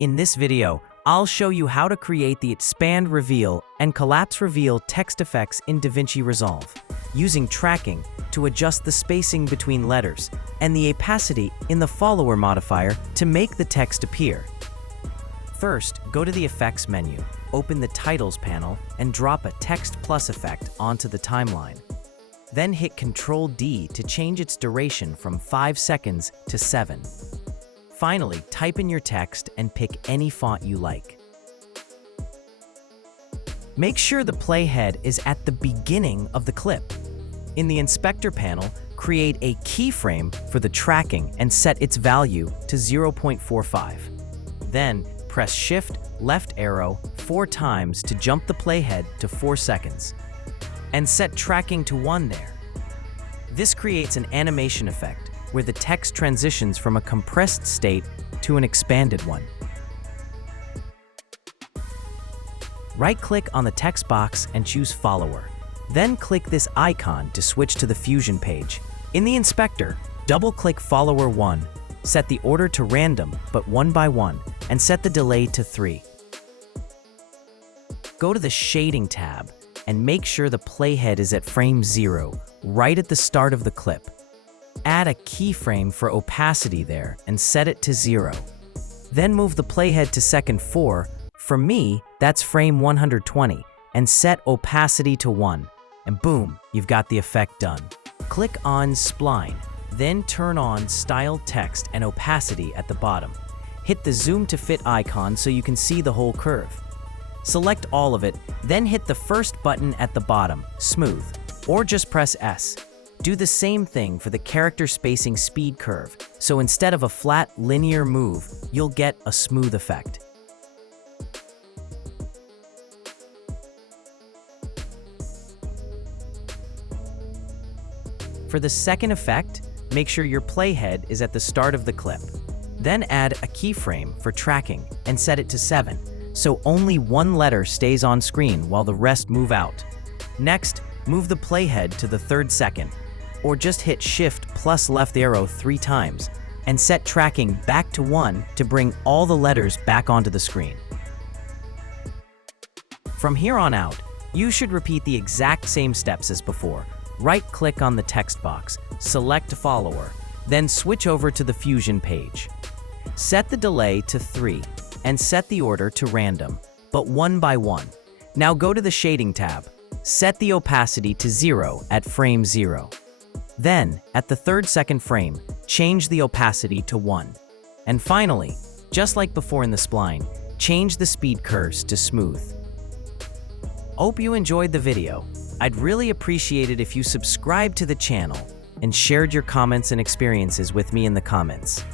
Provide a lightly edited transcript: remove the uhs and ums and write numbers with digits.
In this video, I'll show you how to create the expand reveal and collapse reveal text effects in DaVinci Resolve, using tracking to adjust the spacing between letters and the opacity in the Follower Modifier to make the text appear. First, go to the Effects menu, open the Titles panel, and drop a Text Plus effect onto the timeline. Then hit Ctrl-D to change its duration from 5 seconds to 7. Finally, type in your text and pick any font you like. Make sure the playhead is at the beginning of the clip. In the Inspector panel, create a keyframe for the tracking and set its value to 0.45. Then, press Shift, left arrow 4 times to jump the playhead to 4 seconds. And set tracking to 1 there. This creates an animation effect where the text transitions from a compressed state to an expanded one. Right-click on the text box and choose Follower. Then click this icon to switch to the Fusion page. In the Inspector, double-click Follower 1, set the order to random but 1 by 1, and set the delay to 3. Go to the Shading tab and make sure the playhead is at frame 0, right at the start of the clip. Add a keyframe for opacity there and set it to 0. Then move the playhead to second 4, for me, that's frame 120, and set opacity to 1. And boom, you've got the effect done. Click on Spline, then turn on Style Text and Opacity at the bottom. Hit the Zoom to Fit icon so you can see the whole curve. Select all of it, then hit the first button at the bottom, Smooth, or just press S. Do the same thing for the character spacing speed curve, so instead of a flat, linear move, you'll get a smooth effect. For the second effect, make sure your playhead is at the start of the clip. Then add a keyframe for tracking and set it to 7, so only 1 letter stays on screen while the rest move out. Next, move the playhead to the 3rd second, or just hit Shift plus left arrow 3 times, and set tracking back to 1 to bring all the letters back onto the screen. From here on out, you should repeat the exact same steps as before. Right-click on the text box, select Follower, then switch over to the Fusion page. Set the delay to 3, and set the order to random, but 1 by 1. Now go to the Shading tab. Set the opacity to 0 at frame 0. Then, at the 3rd second frame, change the opacity to 1. And finally, just like before in the spline, change the speed curves to smooth. Hope you enjoyed the video. I'd really appreciate it if you subscribed to the channel and shared your comments and experiences with me in the comments.